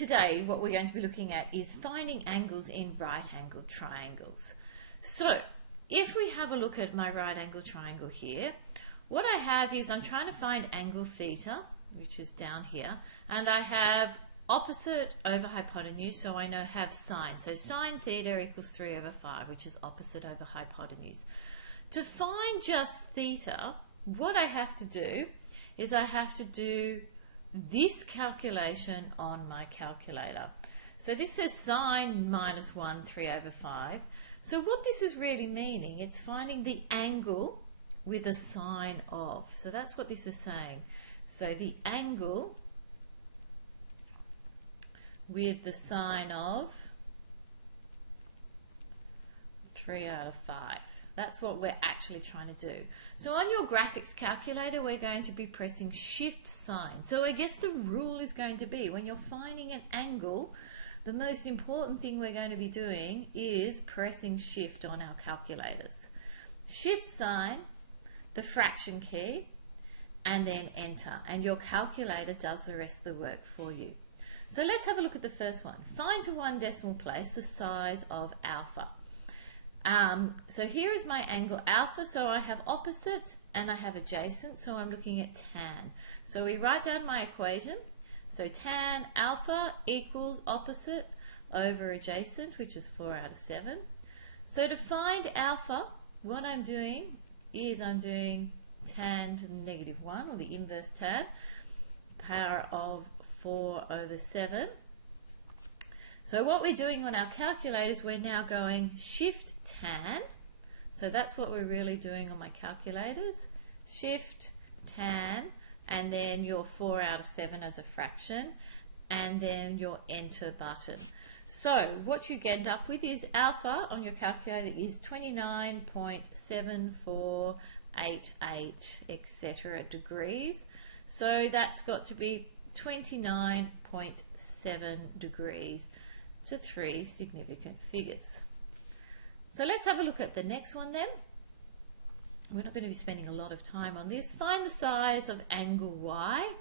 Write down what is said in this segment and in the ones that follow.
today what we're going to be looking at is finding angles in right-angled triangles. So if we have a look at my right-angled triangle here, what I have is I'm trying to find angle theta, which is down here, and I have opposite over hypotenuse, so I know have sine. So sine theta equals 3 over 5, which is opposite over hypotenuse. To find just theta, what I have to do is I have to do this calculation on my calculator. So this says sine minus 1, 3 over 5. So what this is really meaning, it's finding the angle with a sine of. So that's what this is saying. So the angle with the sine of 3 out of 5. That's what we're actually trying to do. So on your graphics calculator, we're going to be pressing shift sine. So I guess the rule is going to be when you're finding an angle, the most important thing we're going to be doing is pressing shift on our calculators. Shift sine, the fraction key, and then enter. And your calculator does the rest of the work for you. So let's have a look at the first one. Find to one decimal place the size of alpha. So here is my angle alpha, so I have opposite and I have adjacent, so I'm looking at tan. So we write down my equation. So tan alpha equals opposite over adjacent, which is 4 out of 7. So to find alpha, what I'm doing is I'm doing tan to the negative 1, or the inverse tan, power of 4 over 7. So what we're doing on our calculators, we're now going shift tan. So that's what we're really doing on my calculators. Shift tan, and then your 4 out of 7 as a fraction, and then your enter button. So what you end up with is alpha on your calculator is 29.7488, etc. degrees. So that's got to be 29.7 degrees to 3 significant figures. So let's have a look at the next one then. We're not going to be spending a lot of time on this. Find the size of angle Y.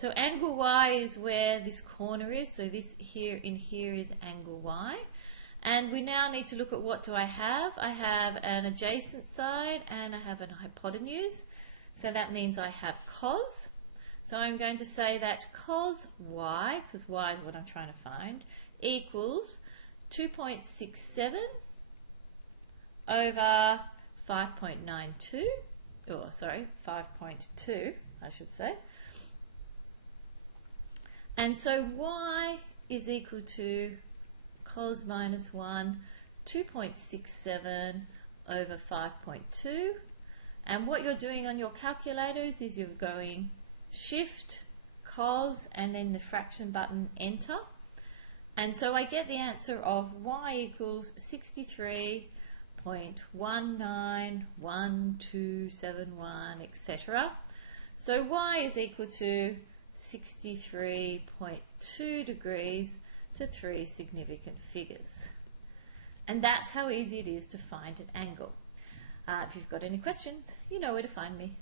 So angle Y is where this corner is. So this here in here is angle Y. And we now need to look at what do I have. I have an adjacent side and I have an hypotenuse. So that means I have cos. So I'm going to say that cos Y, because Y is what I'm trying to find, equals 2.67 over 5.92, or sorry, 5.2, I should say. And so Y is equal to cos minus 1, 2.67 over 5.2. And what you're doing on your calculators is you're going shift, cos, and then the fraction button, enter. And so I get the answer of Y equals 63.191271, etc. So Y is equal to 63.2 degrees to 3 significant figures. And that's how easy it is to find an angle. If you've got any questions, you know where to find me.